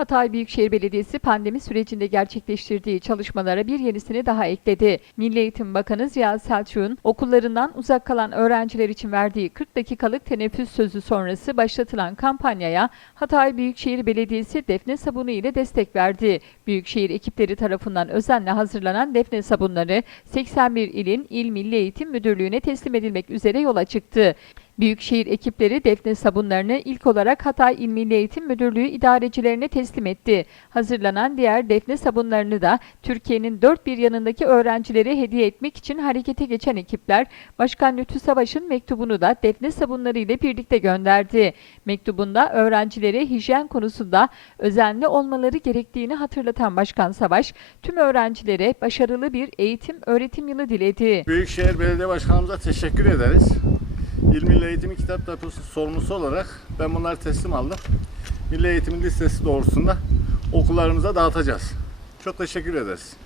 Hatay Büyükşehir Belediyesi pandemi sürecinde gerçekleştirdiği çalışmalara bir yenisini daha ekledi. Milli Eğitim Bakanı Ziya Selçuk'un okullarından uzak kalan öğrenciler için verdiği 40 dakikalık teneffüs sözü sonrası başlatılan kampanyaya Hatay Büyükşehir Belediyesi defne sabunu ile destek verdi. Büyükşehir ekipleri tarafından özenle hazırlanan defne sabunları 81 ilin İl Milli Eğitim Müdürlüğü'ne teslim edilmek üzere yola çıktı. Büyükşehir ekipleri defne sabunlarını ilk olarak Hatay İl Milli Eğitim Müdürlüğü idarecilerine teslim etti. Hazırlanan diğer defne sabunlarını da Türkiye'nin dört bir yanındaki öğrencilere hediye etmek için harekete geçen ekipler Başkan Lütfü Savaş'ın mektubunu da defne sabunları ile birlikte gönderdi. Mektubunda öğrencilere hijyen konusunda özenli olmaları gerektiğini hatırlatan Başkan Savaş, tüm öğrencilere başarılı bir eğitim öğretim yılı diledi. Büyükşehir Belediye Başkanımıza teşekkür ederiz. İl Milli Eğitimi Kitap Deposu sorumlusu olarak ben bunları teslim aldım. Milli Eğitimin listesi doğrultusunda okullarımıza dağıtacağız. Çok teşekkür ederiz.